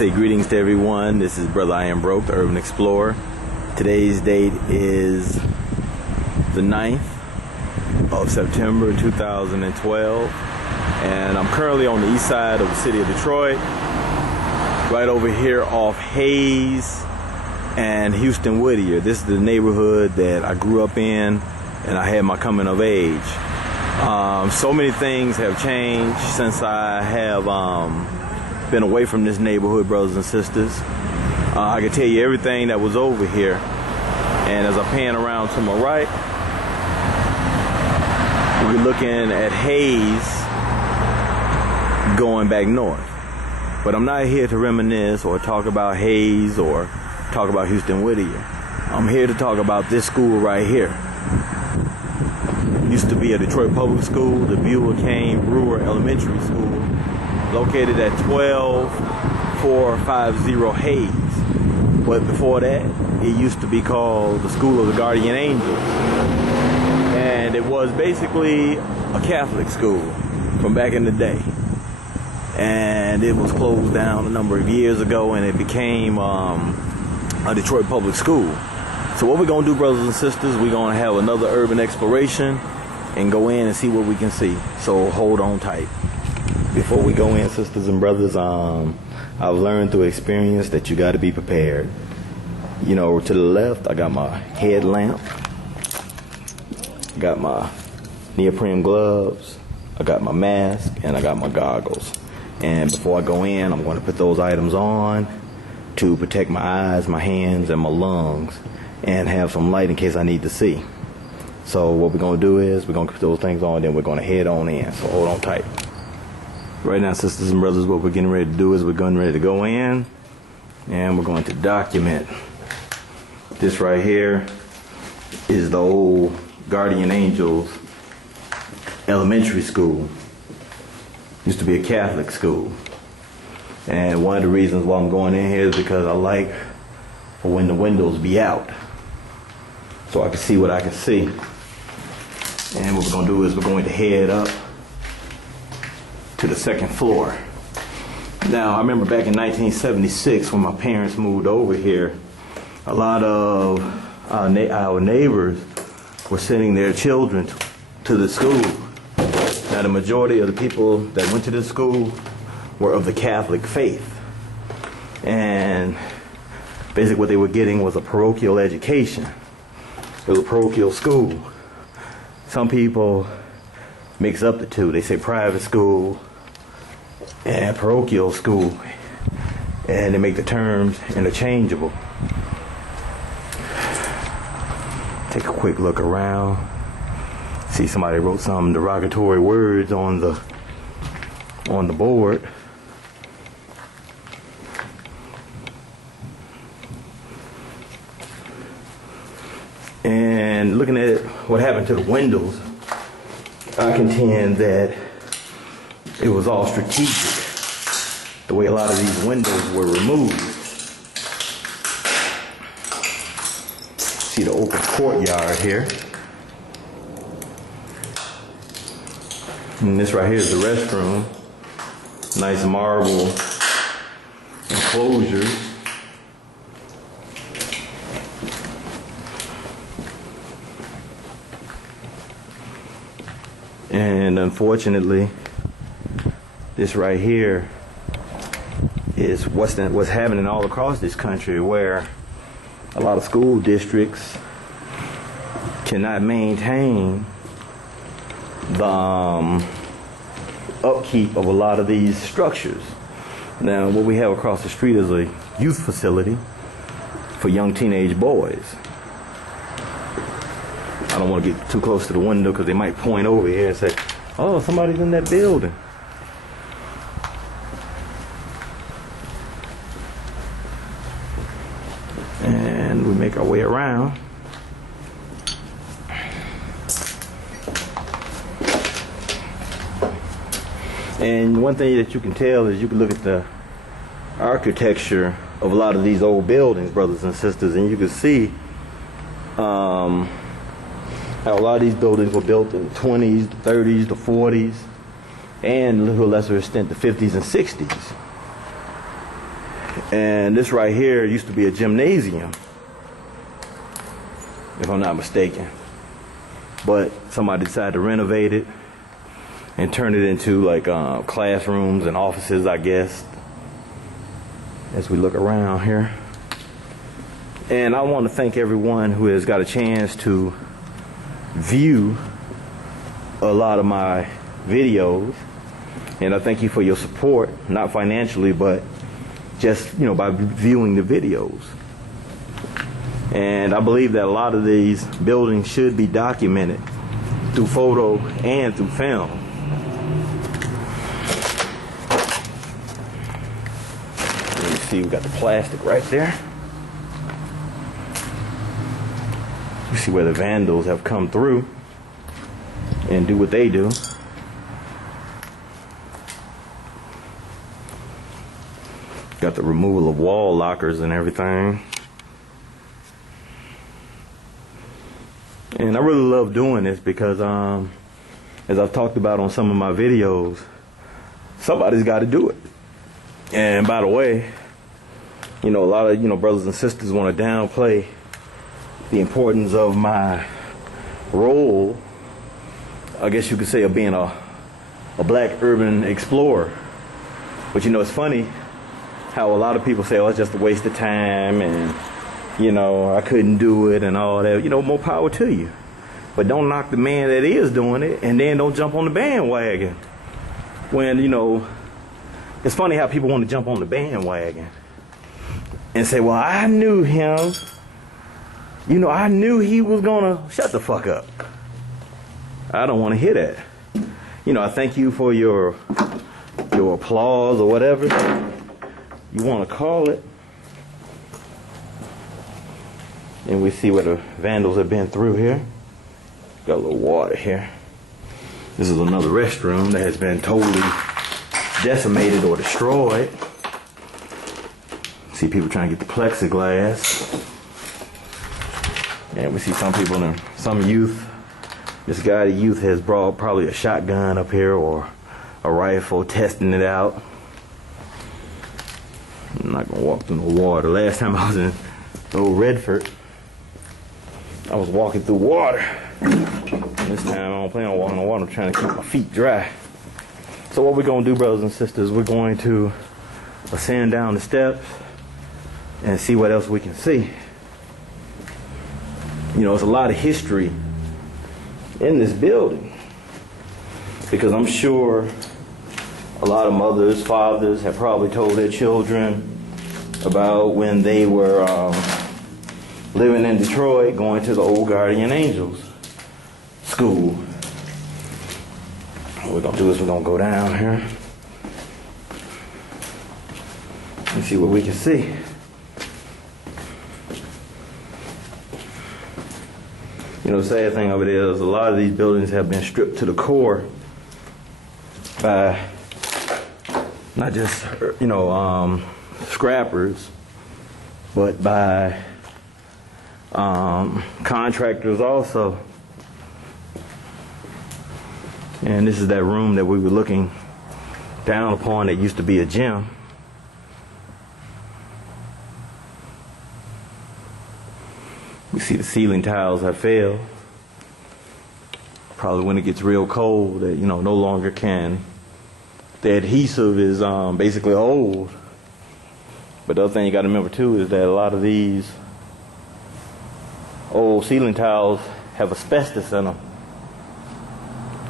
Say greetings to everyone. This is Brother I.M, the Urban Explorer. Today's date is the 9th of September 2012, and I'm currently on the east side of the city of Detroit, right over here off Hayes and Houston Whittier. This is the neighborhood that I grew up in and I had my coming of age. So many things have changed since I have been away from this neighborhood, brothers and sisters. I can tell you everything that was over here. And as I pan around to my right, we're looking at Hayes going back north. But I'm not here to reminisce or talk about Hayes or talk about Houston Whittier. I'm here to talk about this school right here. It used to be a Detroit public school, the Buell Kane Brewer Elementary School, located at 12450 Hayes. But before that, it used to be called the School of the Guardian Angels. And it was basically a Catholic school from back in the day. And it was closed down a number of years ago, and it became a Detroit public school. So what we're going to do, brothers and sisters, we're going to have another urban exploration and go in and see what we can see. So hold on tight. Before we go in, sisters and brothers, I've learned through experience that you got to be prepared. You know, to the left, I got my headlamp, got my neoprene gloves, I got my mask, and I got my goggles. And before I go in, I'm going to put those items on to protect my eyes, my hands, and my lungs, and have some light in case I need to see. So what we're going to do is we're going to put those things on, then we're going to head on in. So hold on tight. Right now, sisters and brothers, what we're getting ready to do is we're getting ready to go in, and we're going to document. This right here is the old Guardian Angels Elementary School. Used to be a Catholic school. And one of the reasons why I'm going in here is because I like for when the windows be out, so I can see what I can see. And what we're going to do is we're going to head up to the second floor. Now, I remember back in 1976 when my parents moved over here, a lot of our neighbors were sending their children to the school. Now, the majority of the people that went to this school were of the Catholic faith. And basically what they were getting was a parochial education. It was a parochial school. Some people mix up the two. They say private school and parochial school, and they make the terms interchangeable. Take a quick look around. See, somebody wrote some derogatory words on the board. And looking at what happened to the windows, I contend that it was all strategic, the way a lot of these windows were removed. See the open courtyard here. And this right here is the restroom. Nice marble enclosure. And unfortunately, this right here is what's happening all across this country, where a lot of school districts cannot maintain the upkeep of a lot of these structures. Now, what we have across the street is a youth facility for young teenage boys. I don't want to get too close to the window because they might point over here and say, oh, somebody's in that building. And we make our way around. And one thing that you can tell is you can look at the architecture of a lot of these old buildings, brothers and sisters, and you can see how a lot of these buildings were built in the 20s, the 30s, the 40s, and to a lesser extent the 50s and 60s. And this right here used to be a gymnasium, if I'm not mistaken. But somebody decided to renovate it and turn it into like classrooms and offices, I guess, as we look around here. And I want to thank everyone who has got a chance to view a lot of my videos. And I thank you for your support, not financially, but just, by viewing the videos. And I believe that a lot of these buildings should be documented through photo and through film. You see, we got the plastic right there. You see where the vandals have come through and do what they do. Got the removal of wall lockers and everything. And I really love doing this because, as I've talked about on some of my videos, somebody's got to do it. And by the way, a lot of, brothers and sisters want to downplay the importance of my role, I guess you could say, of being a black urban explorer. But it's funny how a lot of people say, oh, it's just a waste of time and, I couldn't do it and all that. More power to you. But don't knock the man that is doing it, and then don't jump on the bandwagon. When, it's funny how people want to jump on the bandwagon and say, well, I knew him. I knew he was going to shut the fuck up. I don't want to hear that. I thank you for your applause or whatever you want to call it. And we see where the vandals have been through here. Got a little water here. This is another restroom that has been totally decimated or destroyed. See people trying to get the plexiglass. And we see some people, some youth. This guy, the youth, has brought probably a shotgun up here or a rifle, testing it out. I'm not going to walk through the water. Last time I was in Old Redford, I was walking through water. This time I don't plan on walking on water. I'm trying to keep my feet dry. So what we're going to do, brothers and sisters, we're going to ascend down the steps and see what else we can see. It's a lot of history in this building, because I'm sure a lot of mothers, fathers have probably told their children about when they were living in Detroit, going to the Old Guardian Angels school. What we're going to do is we're going to go down here and see what we can see. The sad thing of it is a lot of these buildings have been stripped to the core by not just, scrappers, but by contractors also. And this is that room that we were looking down upon that used to be a gym. We see the ceiling tiles have failed. Probably when it gets real cold, that no longer can. The adhesive is basically old. But the other thing you got to remember too is that a lot of these old ceiling tiles have asbestos in them.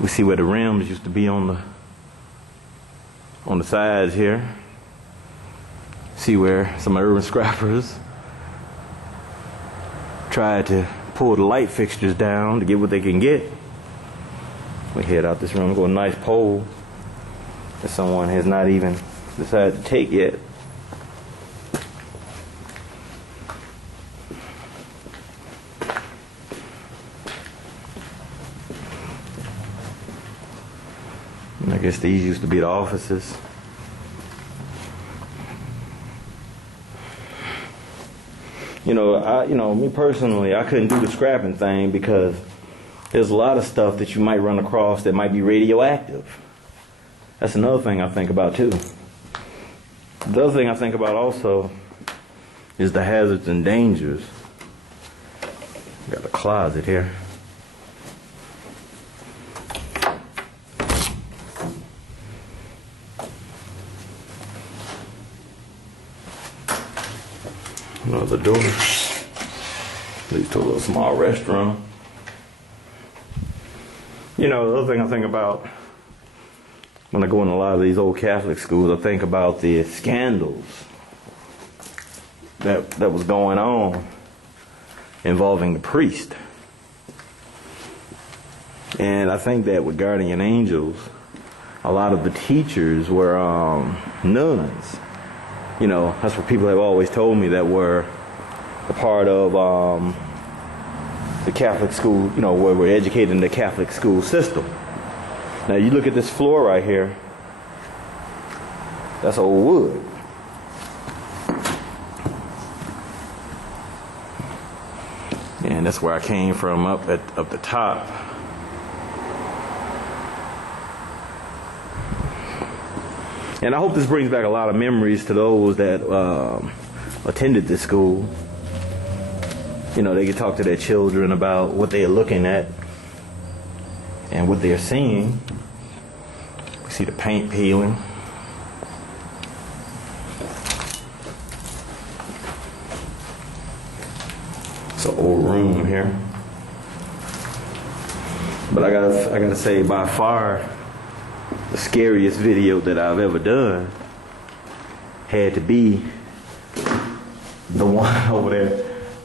We see where the rims used to be on the sides here. See where some urban scrappers tried to pull the light fixtures down to get what they can get. We head out this room, go a nice pole that someone has not even decided to take yet. And I guess these used to be the offices. Me personally, I couldn't do the scrapping thing because there's a lot of stuff that you might run across that might be radioactive. That's another thing I think about too. The other thing I think about also is the hazards and dangers. Got a closet here. Another door. Leads to a little small restroom. You know, the other thing I think about when I go in a lot of these old Catholic schools, I think about the scandals that was going on involving the priest. And I think that with guardian angels, a lot of the teachers were nuns. You know, that's what people have always told me that were a part of the Catholic school, you know, where we're educated in the Catholic school system. Now you look at this floor right here, that's old wood. And that's where I came from, up the top. And I hope this brings back a lot of memories to those that attended this school. You know, they can talk to their children about what they are looking at and what they are seeing. We see the paint peeling. It's an old room here. But I gotta say, by far, the scariest video that I've ever done had to be the one over there,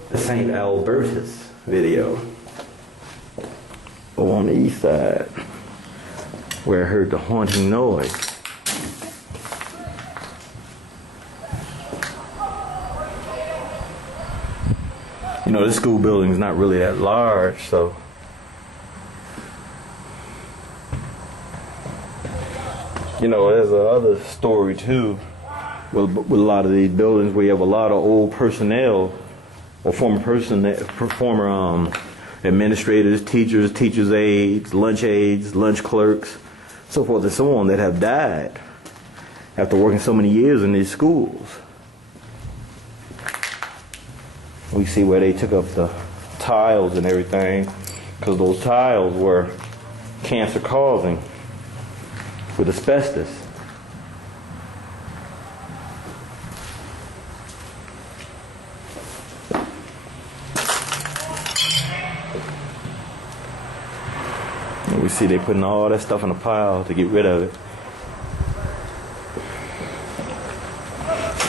the St. Albertus video over on the east side, where I heard the haunting noise. You know, this school building is not really that large, so you know, there's another story too with a lot of these buildings where you have a lot of old personnel or former administrators, teachers' aides, lunch clerks, so forth and so on that have died after working so many years in these schools. We see where they took up the tiles and everything because those tiles were cancer causing with asbestos. And we see they putting all that stuff in a pile to get rid of it.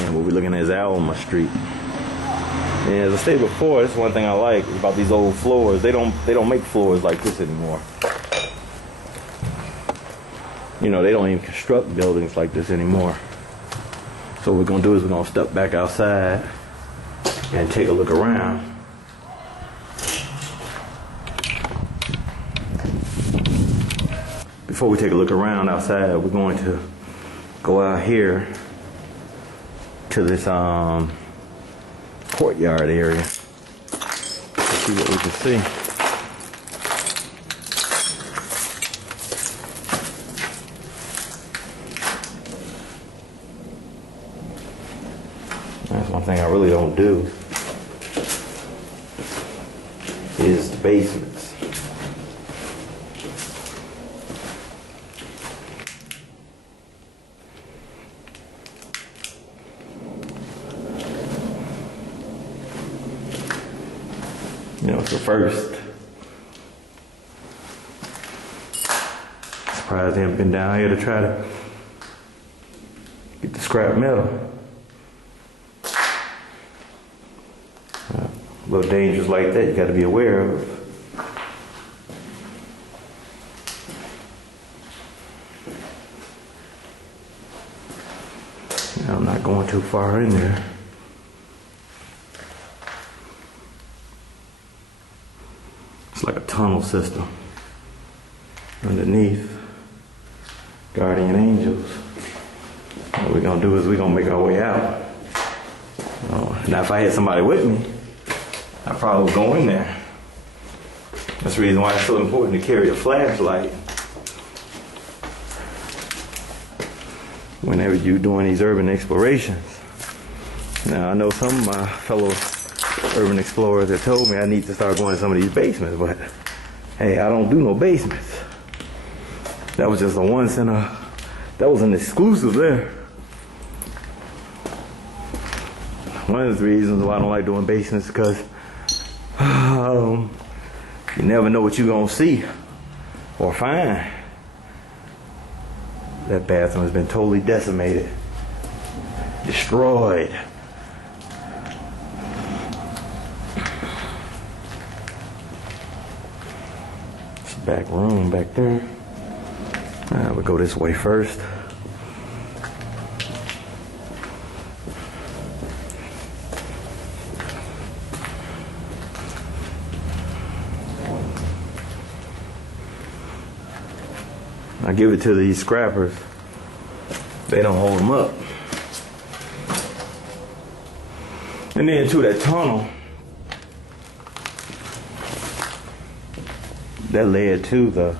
And what we're looking at is Alma Street. And as I stated before, this is one thing I like about these old floors. They don't make floors like this anymore. You know, they don't even construct buildings like this anymore. So what we're going to do is we're going to step back outside and take a look around. Before we take a look around outside, we're going to go out here to this courtyard area. Let's see what we can see. That's one thing I really don't do is the basements. You know, so first, surprised they haven't been down here to try to get the scrap metal. Little dangers like that you got to be aware of. Now, I'm not going too far in there. It's like a tunnel system underneath. Guardian angels. What we're going to do is we're going to make our way out. Now, if I had somebody with me, I probably would go in there. That's the reason why it's so important to carry a flashlight. whenever you're doing these urban explorations. Now, I know some of my fellow urban explorers have told me I need to start going to some of these basements, but hey, I don't do no basements. That was just a once in a, that was an exclusive there. One of the reasons why I don't like doing basements is because you never know what you're going to see or find. That bathroom has been totally decimated, destroyed. It's a back room back there. We'll go this way first. I give it to these scrappers. They don't hold them up. And then to that tunnel that led to the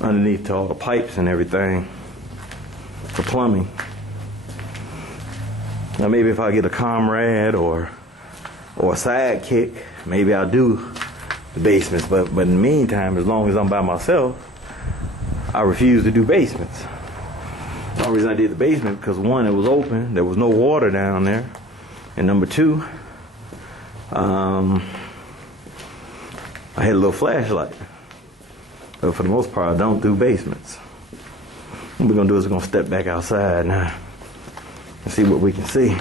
underneath to all the pipes and everything for plumbing. Now maybe if I get a comrade or a sidekick, maybe I'll do the basements. But in the meantime, as long as I'm by myself, I refuse to do basements. The only reason I did the basement because one, it was open, there was no water down there, and number two, I had a little flashlight. But for the most part, I don't do basements. What we're gonna do is we're gonna step back outside now and see what we can see.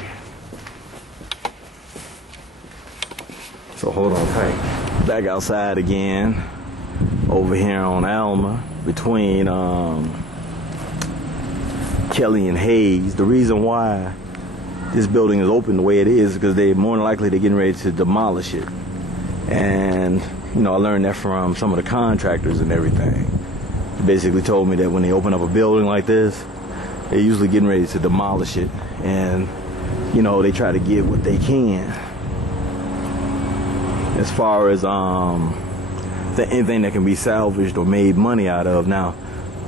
So hold on tight. Back outside again, over here on Alma, between Kelly and Hayes. The reason why this building is open the way it is because they're more than likely they're getting ready to demolish it. And you know, I learned that from some of the contractors and everything. They basically told me that when they open up a building like this, they're usually getting ready to demolish it. And, you know, they try to get what they can. As far as anything that can be salvaged or made money out of. Now,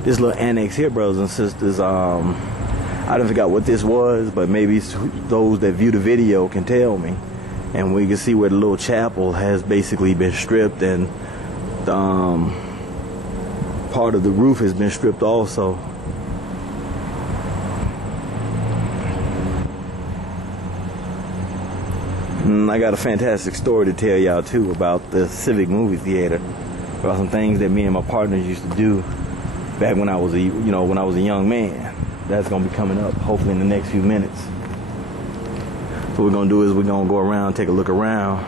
this little annex here, brothers and sisters, I didn't forget what this was, but maybe those that view the video can tell me. And we can see where the little chapel has basically been stripped, and part of the roof has been stripped also. And I got a fantastic story to tell y'all too about the Civic Movie Theater, about some things that me and my partners used to do back when I was a young man. That's gonna be coming up hopefully in the next few minutes. So what we're gonna do is we're gonna go around, take a look around.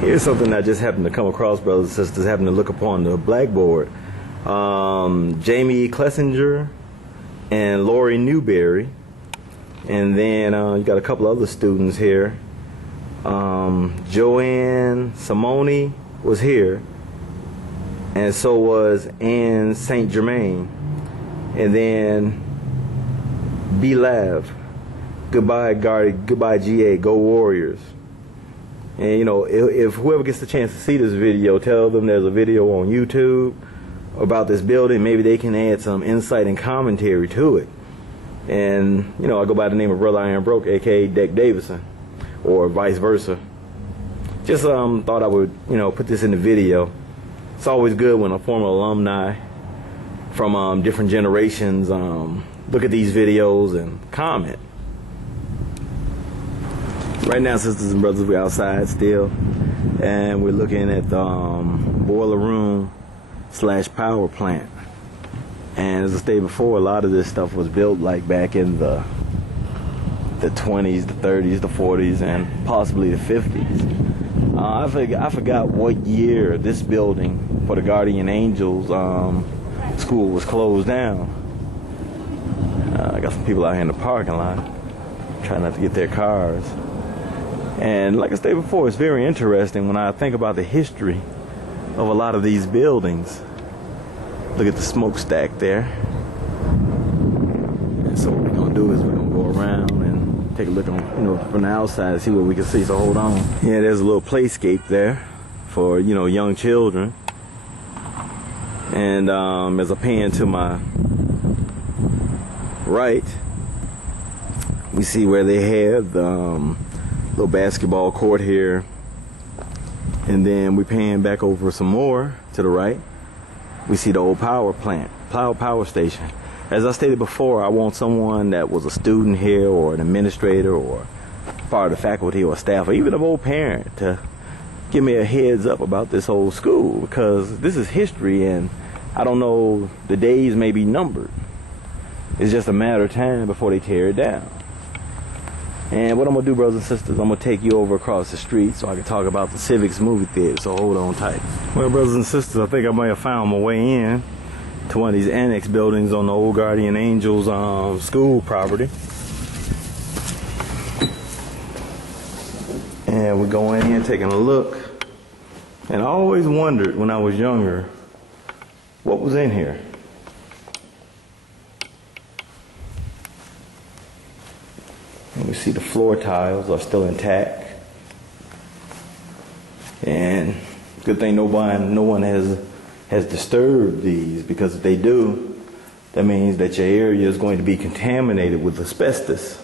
Here's something I just happened to come across, brothers and sisters, happened to look upon the blackboard. Jamie Clesinger and Lori Newberry. And then you got a couple other students here. Joanne Simone was here. And so was Ann St. Germain. And then Be Lav, goodbye GA, go Warriors. And you know, if whoever gets the chance to see this video, tell them there's a video on YouTube about this building. Maybe they can add some insight and commentary to it. And you know, I go by the name of Brotha I M, aka Deck Davison, or vice versa. Just thought I would, you know, put this in the video. It's always good when a former alumni from different generations look at these videos and comment. Right now, sisters and brothers, we're outside still, and we're looking at the boiler room / power plant. And as I stated before, a lot of this stuff was built like back in the 20s, the 30s, the 40s, and possibly the 50s. I forgot what year this building for the Guardian Angels school was closed down. I got some people out here in the parking lot trying not to get their cars. And like I stated before, it's very interesting when I think about the history of a lot of these buildings. Look at the smokestack there. And so what we're going to do is we're going to go around and take a look on, you know, from the outside, see what we can see. So hold on. Yeah, there's a little playscape there for, you know, young children. And as I pan to my right, we see where they have the little basketball court here. And then we pan back over some more to the right. We see the old power plant, power station. As I stated before, I want someone that was a student here or an administrator or part of the faculty or staff or even an old parent to give me a heads up about this old school, because this is history and I don't know, the days may be numbered. It's just a matter of time before they tear it down. And what I'm going to do, brothers and sisters, I'm going to take you over across the street so I can talk about the Civics movie theater, so hold on tight. Well, brothers and sisters, I think I may have found my way in to one of these annex buildings on the old Guardian Angels school property. And we're going in, taking a look. And I always wondered when I was younger, what was in here? And we see the floor tiles are still intact. And good thing no one has disturbed these, because if they do, that means that your area is going to be contaminated with asbestos.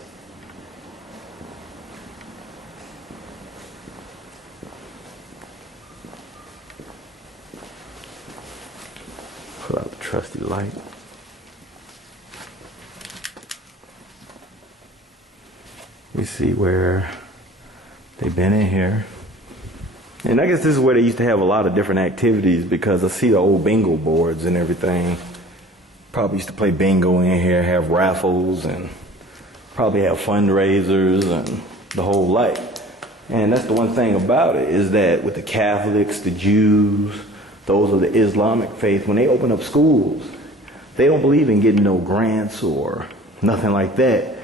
Put out the trusty light. You see where they've been in here. And I guess this is where they used to have a lot of different activities, because I see the old bingo boards and everything. Probably used to play bingo in here, have raffles, and probably have fundraisers and the whole light. And that's the one thing about it, is that with the Catholics, the Jews, those of the Islamic faith, when they open up schools, they don't believe in getting no grants or nothing like that.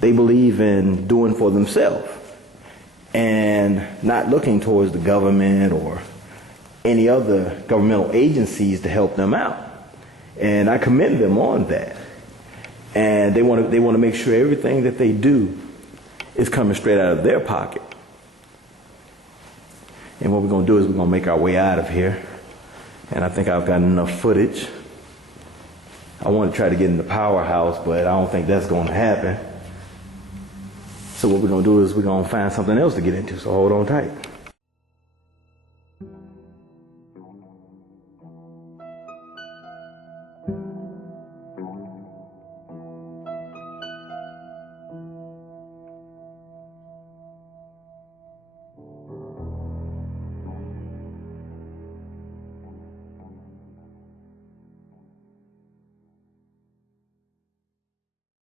They believe in doing for themselves and not looking towards the government or any other governmental agencies to help them out. And I commend them on that. And they want to make sure everything that they do is coming straight out of their pocket. And what we're going to do is we're going to make our way out of here. And I think I've got enough footage. I want to try to get in the powerhouse, but I don't think that's going to happen. So what we're going to do is we're going to find something else to get into, so hold on tight.